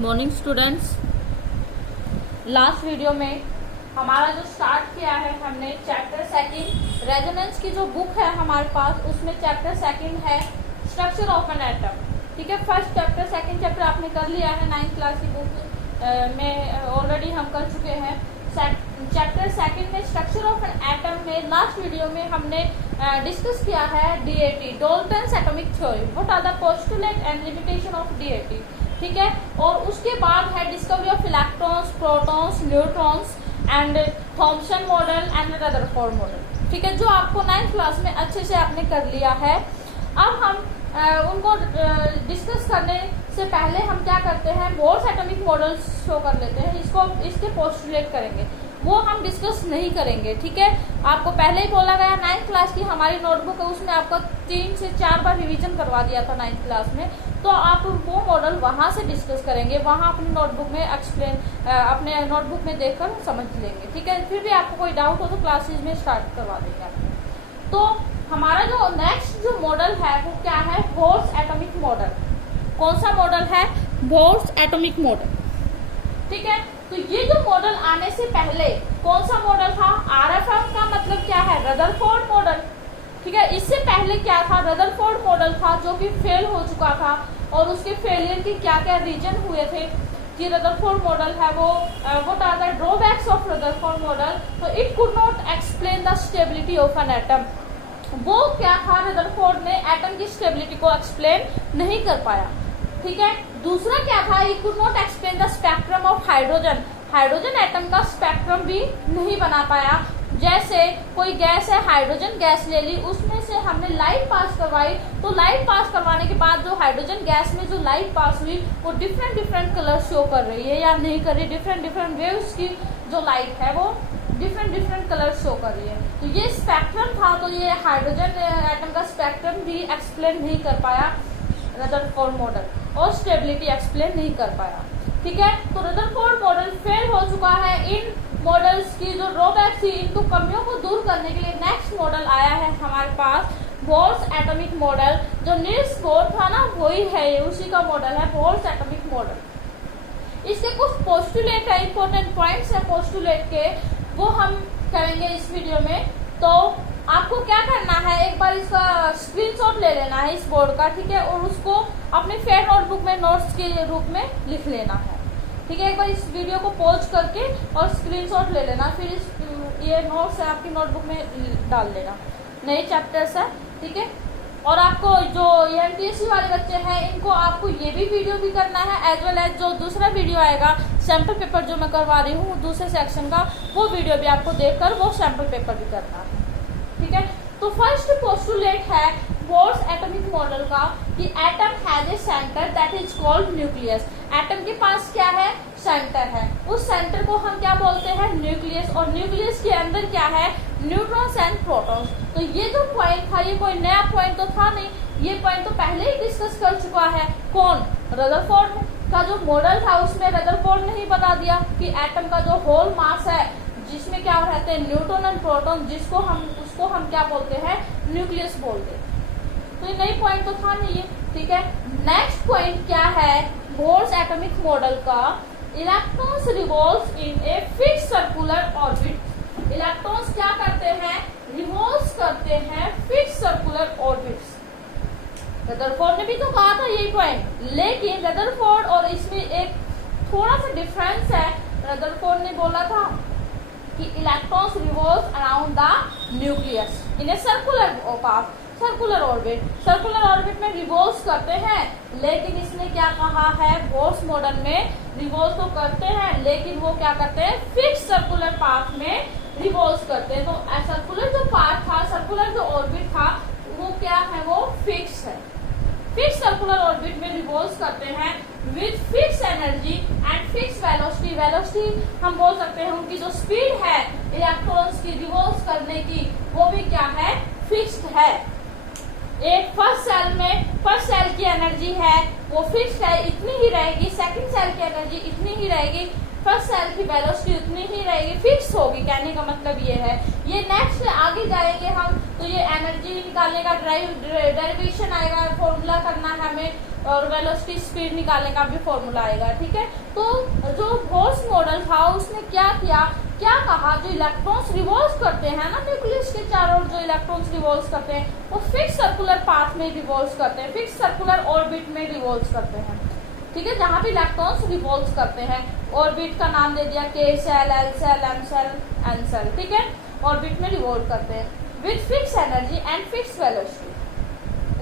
Morning students. Last video में हमारा जो स्टार्ट किया है हमने चैप्टर सेकंड रेजोनेंस की जो बुक है हमारे पास, उसमें चैप्टर सेकंड है स्ट्रक्चर ऑफ एन एटम। ठीक है, फर्स्ट चैप्टर सेकंड चैप्टर आपने कर लिया है 9th क्लास की बुक में ऑलरेडी हम कर चुके हैं। चैप्टर सेकंड में स्ट्रक्चर ऑफ एन एटम में लास्ट वीडियो में हमने डिस्कस किया है DAT, Dalton's atomic theory, what are the postulate and limitation of DAT. ठीक है, और उसके बाद है discovery of electrons, protons, neutrons and Thomson model and Rutherford model. ठीक है, जो आपको 9th क्लास में अच्छे से आपने कर लिया है। अब हम उनको डिस्कस करने से पहले हम क्या करते हैं, बोर्स एटॉमिक मॉडल्स शो कर लेते हैं, इसके पोस्टुलेट करेंगे, वो हम डिस्कस नहीं करेंगे। ठीक है, आपको पहले ही बोला गया 9th क्लास की हमारी नोटबुक है, उसमें आपको 3 से 4 बार रिवीजन करवा दिया था 9th क्लास में, तो आप वो मॉडल वहाँ से डिस्कस करेंगे, वहाँ अपनी नोटबुक में अपने नोटबुक में देखकर समझ लेंगे। ठीक है, फिर भी आपको कोई डाउट हो तो क्लासेज में स्टार्ट करवा देंगे आपको। तो हमारा जो नेक्स्ट जो मॉडल है वो क्या है, बोर्स एटॉमिक मॉडल। कौन सा मॉडल है, बोर्स एटॉमिक मॉडल। ठीक है, तो ये जो मॉडल आने से पहले कौन सा मॉडल था, आरएफएम का मतलब क्या है, रदरफोर्ड मॉडल। ठीक है, इससे पहले क्या था, रदरफोर्ड मॉडल था जो कि फेल हो चुका था, और उसके फेलियर के क्या क्या रीजन हुए थे कि रदरफोर्ड मॉडल है वो what are the drawbacks of Rutherford model. तो it could not explain the stability of an atom. वो क्या था, रदरफोर्ड ने एटम की स्टेबिलिटी को एक्सप्लेन नहीं कर पाया। ठीक है, दूसरा क्या था, it could not explain the spectrum of hydrogen. Hydrogen atom का स्पेक्ट्रम भी नहीं बना पाया। जैसे कोई गैस है, हाइड्रोजन गैस ले ली, उसमें से हमने लाइट पास करवाई, तो लाइट पास करवाने के बाद जो हाइड्रोजन गैस में जो लाइट पास हुई वो डिफरेंट कलर शो कर रही है या नहीं कर रही, डिफरेंट वेव्स की जो लाइट है वो डिफरेंट कलर शो कर रही है। तो ये स्पेक्ट्रम था, तो ये हाइड्रोजन एटम का स्पेक्ट्रम भी एक्सप्लेन नहीं कर पाया रदरफोर्ड मॉडल, और स्टेबिलिटी एक्सप्लेन नहीं कर पाया। ठीक है, तो रदरफोर्ड मॉडल फेल हो चुका है। इन मॉडल्स की जो ड्रॉबैक थी, इनको कमियों को दूर करने के लिए नेक्स्ट मॉडल आया है हमारे पास, बोर्स एटॉमिक मॉडल। जो नील्स बोर था ना, वही है, ये उसी का मॉडल है, बोर्स एटॉमिक मॉडल। इसके कुछ पोस्टुलेट है, इंपॉर्टेंट पॉइंट्स है पोस्टुलेट के, वो हम करेंगे इस वीडियो में। तो आपको क्या करना है, एक बार इसका स्क्रीनशॉट ले लेना है इस बोर्ड का। ठीक है, और उसको अपने फेयर नोटबुक में नोट्स के रूप में लिख लेना है। ठीक है, एक बार इस वीडियो को पॉज करके और स्क्रीनशॉट ले लेना, फिर ये नोट्स है आपकी नोटबुक में डाल देना, नए चैप्टर्स है। ठीक है, और आपको जो एमपीएससी वाले बच्चे हैं, इनको आपको ये भी वीडियो भी करना है, एज वेल एज जो दूसरा वीडियो आएगा सैम्पल पेपर जो मैं करवा रही हूँ दूसरे सेक्शन का, वो वीडियो भी आपको देखकर वो सैम्पल पेपर भी करना है। ठीक है, तो फर्स्ट पोस्टुलेट है बोर्स एटॉमिक मॉडल का कि atom has a centre that is called nucleus. Atom के पास क्या है, सेंटर है, उस सेंटर को हम क्या बोलते हैं, न्यूक्लियस। और न्यूक्लियस के अंदर क्या है, न्यूट्रॉन्स एंड प्रोटॉन्स। तो ये जो पॉइंट था, ये कोई नया पॉइंट तो था नहीं, ये पॉइंट तो पहले ही डिस्कस कर चुका है कौन, रदरफोर्ड का जो मॉडल था उसमें रदरफोर्ड ने ही बता दिया कि एटम का जो होल मास है, जिसमें क्या रहते हैं, न्यूट्रॉन एंड प्रोटॉन, उसको हम क्या बोलते हैं, न्यूक्लियस बोलते हैं। तो ये नई पॉइंट तो था नहीं ये। ठीक है, नेक्स्ट पॉइंट क्या है बोर्स एटॉमिक मॉडल का, electrons revolves in a fixed circular orbit. Electrons क्या करते हैं, रिवॉल्व करते हैं फिक्स्ड सर्कुलर ऑर्बिट्स। रदरफोर्ड ने भी तो कहा था यही पॉइंट, लेकिन रदरफोर्ड और इसमें एक थोड़ा सा डिफरेंस है। रदरफोर्ड ने बोला था कि electrons revolve around the nucleus in a circular orbit. Circular orbit में रिवॉल्व करते हैं, लेकिन इसने क्या कहा है, बोर्स मॉडल में रिवॉल्व तो करते हैं, लेकिन वो क्या करते हैं, फिक्स सर्कुलर पाथ में रिवॉल्व करते हैं। तो सर्कुलर जो पाथ था, सर्कुलर जो ऑर्बिट था, वो क्या है, वो फिक्स है। फिक्स सर्कुलर ऑर्बिट में रिवॉल्व करते हैं with fix energy and fix velocity. Velocity हम बोल सकते हैं उनकी जो स्पीड है इलेक्ट्रॉन्स की रिवॉल्व करने की, वो भी क्या है, फिक्स्ड है। एक फर्स्ट सेल की एनर्जी है वो फिक्स्ड है, इतनी ही रहेगी। सेकंड सेल की एनर्जी इतनी ही रहेगी। फर्स्ट सेल की वेलोसिटी उतनी ही रहेगी, फिक्स होगी। कहने का मतलब ये है। ये नेक्स्ट आगे जाएंगे हम तो ये एनर्जी निकालने का डेरिवेशन आएगा, फॉर्मूला करना है हमें, और वेलोसिटी स्पीड निकालने का भी फॉर्मूला आएगा। ठीक है, तो जो बोर्स मॉडल था उसने क्या किया, क्या कहा, जो इलेक्ट्रॉन्स रिवॉल्व करते हैं ना न्यूक्लियस के चारों ओर, जो इलेक्ट्रॉन्स रिवॉल्व करते हैं वो फिक्स सर्कुलर पाथ में रिवॉल्व करते हैं, फिक्स सर्कुलर ऑर्बिट में रिवॉल्व करते हैं। ठीक है, जहां भी इलेक्ट्रॉन्स रिवॉल्व करते हैं, ऑर्बिट का नाम दे दिया K shell, L shell, M shell, N shell. ठीक है, ऑर्बिट में रिवॉल्व करते हैं with fix energy and fix velocity.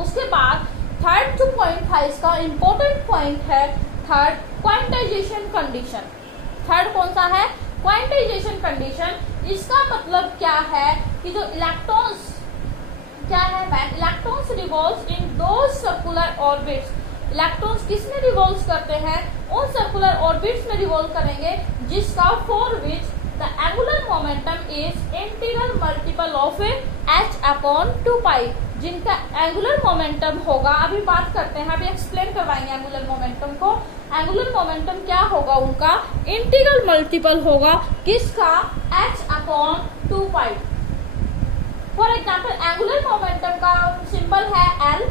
उसके बाद थर्ड जो पॉइंट था इसका इंपॉर्टेंट पॉइंट है थर्ड, क्वांटाइजेशन कंडीशन। थर्ड कौन सा है, क्वांटाइजेशन कंडीशन। इसका मतलब क्या है कि जो इलेक्ट्रॉन्स क्या है, इलेक्ट्रॉन्स रिवॉल्व इन दो सर्कुलर ऑर्बिट्स। इलेक्ट्रॉन्स किस में रिवॉल्व करते हैं, उन सर्कुलर ऑर्बिट्स में रिवॉल्व करेंगे जिसका for which the angular momentum is integral multiple of h/2π, जिनका एंगुलर मोमेंटम होगा, अभी बात करते हैं, अभी एक्सप्लेन करवाएंगे एंगुलर मोमेंटम को। एंगुलर मोमेंटम क्या होगा, उनका इंटीग्रल मल्टीपल होगा किसका, h/2π। For example angular momentum का सिंबल है L।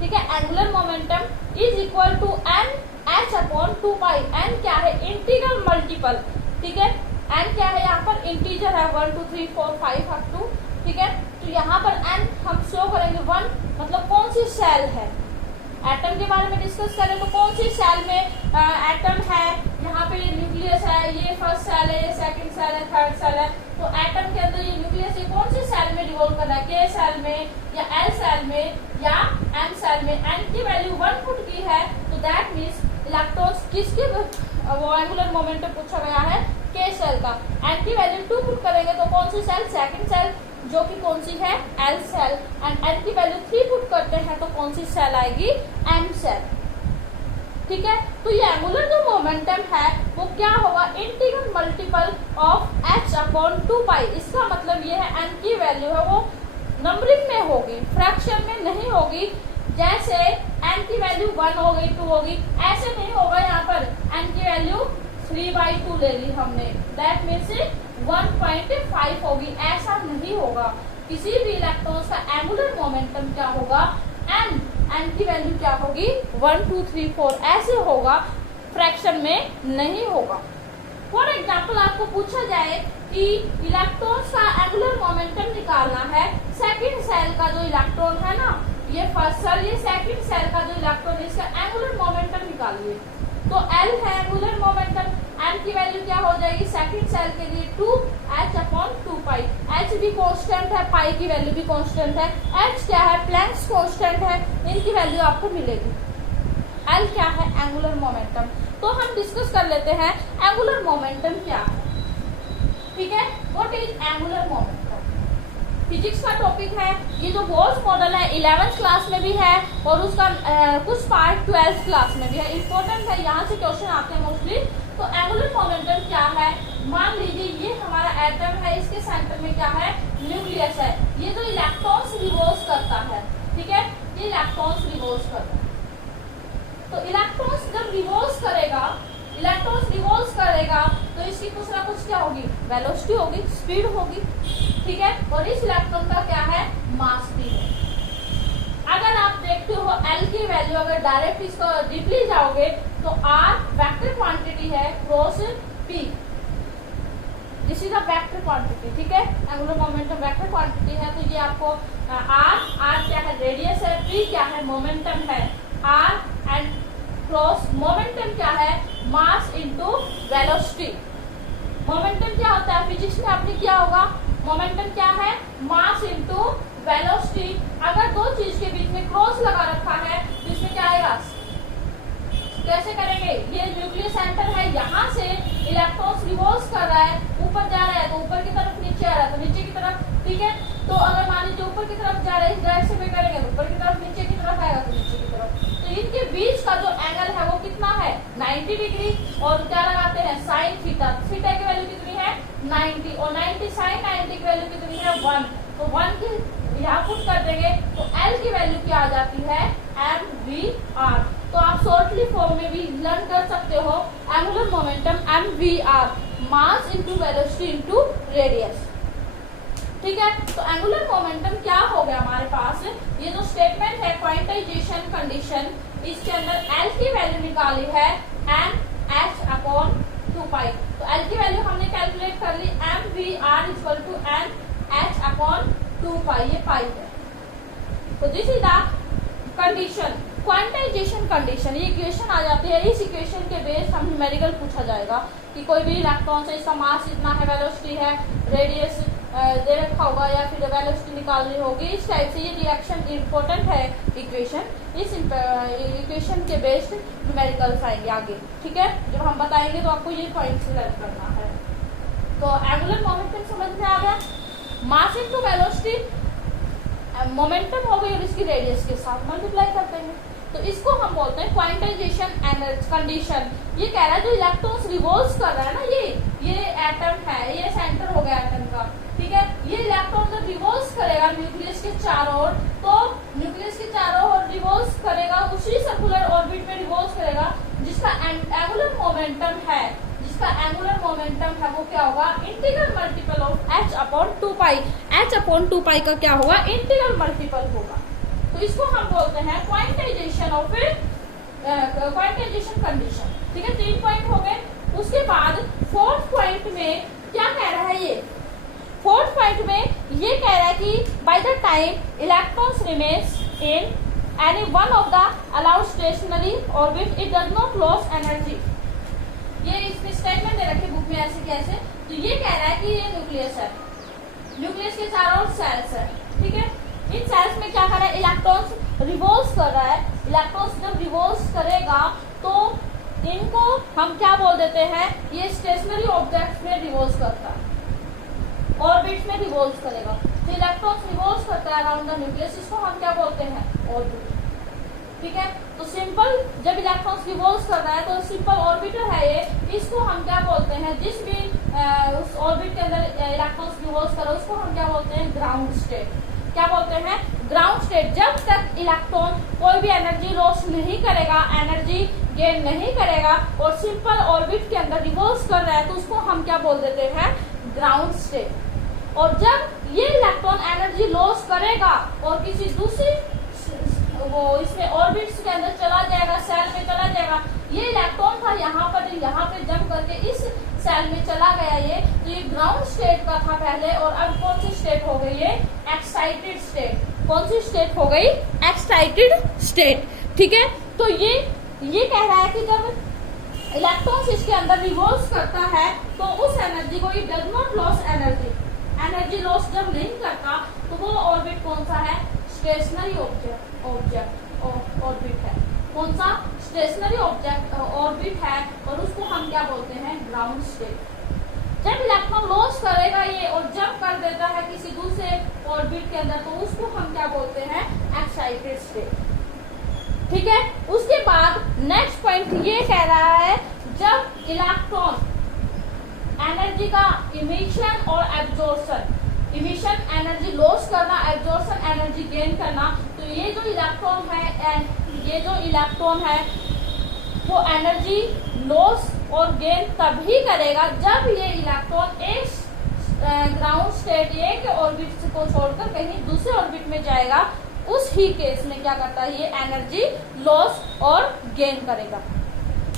ठीक है, angular momentum is equal to n h/2π। n क्या है, इंटीग्रल मल्टीपल। ठीक है, n क्या है, यहाँ पर इंटीजर है 1 2 3 4 5 अप टू। ठीक है, तो यहाँ पर n हम शो करेंगे 1, मतलब कौन सी सेल है। एटम के बारे में डिस्कस करें तो कौन सी सेल में एटम है, यहाँ पे न्यूक्लियस है, ये फर्स्ट सेल है, ये सेकंड सेल है, थर्ड सेल है। तो एटम के अंदर ये न्यूक्लियस ये कौन सी सेल में रिवॉल्व कर रहा है, के सेल में या एल सेल में या एम सेल में। एन की वैल्यू 1 फुट की है तो दैट मीन्स इलेक्ट्रॉन्स किसके, वो एंगुलर मोमेंटम पूछा गया है के सेल का। एन की वैल्यू 2 पुट करेंगे तो कौन सी सेल, सेकंड सेल, जो कि कौन सी है, एल सेल। एंड एन की वैल्यू 3 पुट करते हैं तो कौन सी सेल आएगी, एम सेल। ठीक है, तो ये एंगुलर जो मोमेंटम है वो क्या होगा, इंटीग्रल मल्टीपल ऑफ h/2π। इसका मतलब ये है एन की वैल्यू है वो नंबरिंग में होगी, फ्रैक्शन में नहीं होगी। जैसे n की वैल्यू 1 हो गई, 2 हो गई, ऐसे नहीं होगा। यहाँ पर n की वैल्यू 3/2 ले ली हमने, दैट मीन्स 1.5 होगी, ऐसा नहीं होगा। किसी भी इलेक्ट्रॉन्स का एंगुलर मोमेंटम क्या होगा, n की वैल्यू क्या होगी, 1 2 3 4 ऐसे होगा, फ्रैक्शन में नहीं होगा। फॉर एग्जाम्पल आपको पूछा जाए कि इलेक्ट्रॉन्स का एंगुलर मोमेंटम निकालना है, सेकंड सेल का जो इलेक्ट्रॉन है ना, ये फर्स्ट सेल, ये सेकंड सेल का जो इलेक्ट्रॉन है, इसका एंगुलर मोमेंटम निकालिए। तो L है एंगुलर मोमेंटम, M की वैल्यू क्या हो जाएगी, सेकंड सेल के लिए 2h/2π। h भी कांस्टेंट है, पाई की वैल्यू भी कांस्टेंट है, h क्या है, प्लैंक्स कांस्टेंट है, इनकी वैल्यू आपको मिलेगी। L क्या है, एंगुलर मोमेंटम। तो हम डिस्कस कर लेते हैं एंगुलर मोमेंटम क्या है। ठीक है, what is angular momentum, physics का टॉपिक है। ये जो बोर्स मॉडल है 11th क्लास में भी है और उसका कुछ पार्ट 12th क्लास में भी है, इंपॉर्टेंट है, यहाँ से क्वेश्चन आते हैं मोस्टली। तो एंगुलर मोमेंटम क्या है, मान लीजिए ये हमारा एटम है, इसके सेंटर में क्या है, न्यूक्लियस है। ये जो इलेक्ट्रॉन्स रिवॉल्व करता है, ठीक है, ये इलेक्ट्रॉन्स रिवॉल्व करता है। तो इलेक्ट्रॉन्स जब रिवॉल्व करेगा, इलेक्ट्रॉन्स रिवॉल्व करेगा तो इसकी कुछ ना कुछ क्या होगी, वेलोसिटी होगी, स्पीड होगी। ठीक है, और इस इलेक्ट्रॉन का क्या है, मास भी है। अगर आप देखते हो L की वैल्यू, अगर डायरेक्ट इसको डीपली जाओगे तो R वेक्टर क्वांटिटी है cross P, this is a vector quantity. ठीक है, एंगुलर मोमेंटम वेक्टर क्वांटिटी है, तो ये आपको R क्या है, रेडियस है, P क्या है, मोमेंटम है, R एंड क्रॉस मोमेंटम क्या है, मास इनटू वेलोसिटी। मोमेंटम क्या होता है, फिजिक्स में आपने किया होगा, मोमेंटम क्या है, मास इनटू वेलोसिटी। अगर दो चीज के बीच में क्रॉस लगा रखा है तो इसमें क्या आएगा, कैसे करेंगे, ये न्यूक्लियस सेंटर है, यहाँ से इलेक्ट्रॉन्स रिवॉल्व कर रहा है, ऊपर जा रहा है तो ऊपर की तरफ, नीचे आ रहा है तो नीचे की तरफ। ठीक है, तो अगर मान लीजिए ऊपर की तरफ जा रहा है, इस डायरेक्शन में करेंगे तो ऊपर की तरफ, नीचे की तरफ आएगा तो नीचे की तरफ। तो इनके बीच का जो एंगल है वो कितना है, 90 डिग्री। और क्या लगाते हैं, साइन थीटा, थीटा की वैल्यू कितनी है, 90, और 90 साइन 90 की वैल्यू कितनी है, 1। तो 1 की यहाँ पुट कर देंगे तो L की वैल्यू क्या आ जाती है, mvr। तो आप शॉर्टली फॉर्म में भी लर्न कर सकते हो angular momentum mvr, mass into velocity into radius. ठीक है, तो एंगुलर मोमेंटम क्या हो गया हमारे पास, ये जो स्टेटमेंट है क्वांटाइजेशन कंडीशन, इसके अंदर L की वैल्यू निकाली है mh/2π। तो L की वैल्यू हमने कैलकुलेट कर ली, mvr इक्वल टू mh/2π, ये पाई है। तो this is the condition, quantization condition. ये इक्वेशन आ जाती है, इस इक्वेशन के बेस हम न्यूमेरिकल पूछा जाएगा कि कोई भी इलेक्ट्रॉन से इसका मास इतना है, वेलोसिटी है, रेडियस दे रखा होगा या फिर वेलोसिटी निकालनी होगी। इस टाइप से ये रिएक्शन इम्पोर्टेंट है इक्वेशन, इस इक्वेशन के बेस्ड न्यूमेरिकल्स आएंगे आगे। ठीक है, जब हम बताएंगे तो आपको ये पॉइंट्स लर्न करना है। तो एंगुलर मोमेंटम समझ में आ गया, मास इनटू वेलोसिटी, मोमेंटम हो गई और इसकी रेडियस के साथ मल्टीप्लाई करते हैं, तो इसको हम बोलते हैं क्वांटाइजेशन कंडीशन। ये कह रहा है जो इलेक्ट्रॉन्स रिवॉल्व कर रहा है ना, ये एटम है, ये सेंटर हो गया एटम का। ठीक है, ये इलेक्ट्रॉन जब रिवॉल्व करेगा न्यूक्लियस के चारों ओर, तो न्यूक्लियस के चारों ओर रिवॉल्व करेगा, उसी सर्कुलर ऑर्बिट में रिवॉल्व करेगा, जिसका एंगुलर मोमेंटम है, वो क्या होगा, integral multiple of h/2π। h/2π का क्या होगा, इंटीग्रल मल्टीपल होगा। तो इसको हम बोलते हैं क्वांटाइजेशन ऑफ क्वांटाइजेशन कंडीशन। ठीक है, 3 पॉइंट हो गए। उसके बाद फोर्थ पॉइंट में क्या कह रहा है, ये फोर्थ पॉइंट में ये कह रहा है कि by the time electrons remains in any one of the allowed stationery orbit it does not loss energy. ये इसमें स्टेटमेंट दे रखे बुक में ऐसे कैसे, तो ये कह रहा है कि ये न्यूक्लियस है, न्यूक्लियस के चारों ओर सेल्स है। ठीक है, इन सेल्स में क्या कर रहा है, इलेक्ट्रॉन्स रिवॉल्व कर रहा है। इलेक्ट्रॉन्स जब रिवॉल्व करेगा तो इनको हम क्या बोल देते हैं, ये स्टेशनरी ऑब्जेक्ट्स में रिवॉल्व करता है, ऑर्बिट में रिवॉल्व करेगा। तो इलेक्ट्रॉन्स रिवॉल्व करता है अराउंड द न्यूक्लियस, इसको हम क्या बोलते हैं, ऑर्बिट। ठीक है, तो सिंपल जब इलेक्ट्रॉन्स रिवॉल्व कर रहा है तो सिंपल ऑर्बिटर है ये, इसको हम क्या बोलते हैं, जिस भी उस ऑर्बिट के अंदर इलेक्ट्रॉन्स रिवॉल्व कर रहा है उसको हम क्या बोलते हैं, ग्राउंड स्टेट। क्या बोलते हैं, ग्राउंड स्टेट। जब तक इलेक्ट्रॉन कोई भी एनर्जी लॉस नहीं करेगा, एनर्जी गेन नहीं करेगा और सिंपल ऑर्बिट के अंदर रिवॉल्व कर रहा है, तो उसको हम क्या बोल देते हैं, ग्राउंड स्टेट। और जब ये इलेक्ट्रॉन एनर्जी लॉस करेगा और किसी दूसरी वो इसमें ऑर्बिट्स के अंदर चला जाएगा, सेल में चला जाएगा, ये इलेक्ट्रॉन था यहाँ पे जंप करके इस सेल में चला गया, तो ये ग्राउंड स्टेट का था पहले, और अब कौन सी स्टेट हो गई, ये एक्साइटेड स्टेट। कौन सी स्टेट हो गई, एक्साइटेड स्टेट। ठीक है, तो ये कह रहा है कि जब इलेक्ट्रॉन्स इसके अंदर रिवॉल्व करता है तो उस एनर्जी को, ये does not loss energy loss जब नहीं करता, तो वो ऑर्बिट कौन सा है, स्टेशनरी ऑर्बिट है। कौन सा, स्टेशनरी ऑर्बिट है, और उसको हम क्या बोलते हैं, ग्राउंड स्टेट। जब इलेक्ट्रॉन लॉस करेगा ये और जंप कर देता है किसी दूसरे ऑर्बिट के अंदर, तो उसको हम क्या बोलते हैं, एक्साइटेड स्टेट। ठीक है, उसके बाद नेक्स्ट पॉइंट ये कह रहा है, जब इलेक्ट्रॉन एनर्जी का इमिशन और एब्जॉर्प्शन, इमिशन एनर्जी लॉस करना, एब्जॉर्प्शन एनर्जी गेन करना, तो ये जो इलेक्ट्रॉन है वो एनर्जी लॉस और गेन तभी करेगा जब ये इलेक्ट्रॉन एक ग्राउंड स्टेट एक ऑर्बिट को छोड़कर कहीं दूसरे ऑर्बिट में जाएगा, उस ही केस में क्या करता है, ये एनर्जी लॉस और गेन करेगा।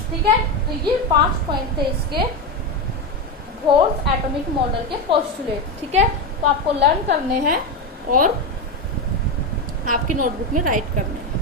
ठीक है, तो ये 5 पॉइंट थे इसके फोर्थ एटॉमिक मॉडल के पोस्टुलेट। ठीक है, तो आपको लर्न करने हैं और आपकी नोटबुक में राइट करने हैं।